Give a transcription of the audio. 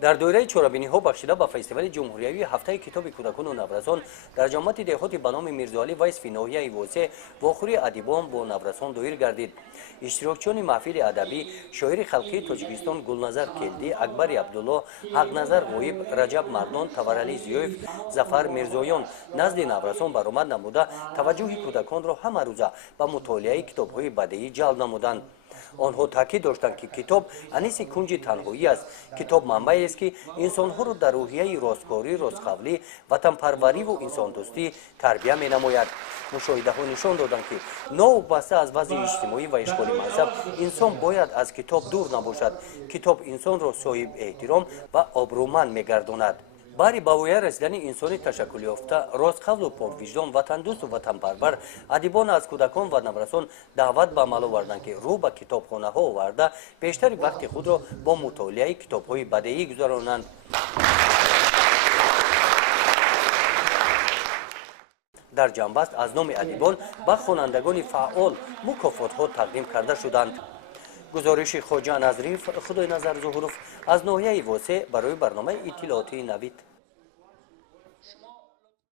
در دوره چورابینی‌ها بخشیده به فستیوال جمهوریوی هفته کتاب کودکان و نوروزان در جامعه دهاتی به نام میرزاعلی وایس فی ناحیه واسه واخوری ادیبان با نوروزان دایر گردید. اشتراکچیان محفل ادبی شاعر خلقی تاجیکستان گلنظر کلدی، اکبر عبدالله، حقنظر غویب، رجب مردان، تورعلی زیوف، ظفر میرزایان نزد نوروزان برآمد نموده توجه کودکان را همه روزه به مطالعه کتاب‌های بدیعی جلب نمودند. آنها تاکید داشتند که کتاب انیس کنج تنهایی است. کتاب منبعی است که انسانها را در روحیه راستکاری، راستقولی، وطنپروری و انسان دوستی تربیت می‌نماید. مشاهده‌ها نشان دادند که ناوابسته از وضع اجتماعی و اشکال مذهب انسان باید از کتاب دور نباشد. کتاب انسان را صاحب احترام و آبرومند می‌گرداند. برای به اوج رسیدن انسانی تشکل یافته، راستقول و پاک وجدان، وطن دوست و وطن پرور، ادیبان از کودکان و نوروزان دعوت به عمل آوردند که رو به کتابخانه‌ها آورده بیشتر وقت خود را با مطالعه کتاب‌های بدیعی گذرانند. در جنبست از نام ادیبان به خوانندگان فعال مکافات‌ها تقدیم کرده شدند. گزارش خواجه نظری خدای نظر ظهوروف از ناحیه واسه برای برنامه اطلاعاتی نوید.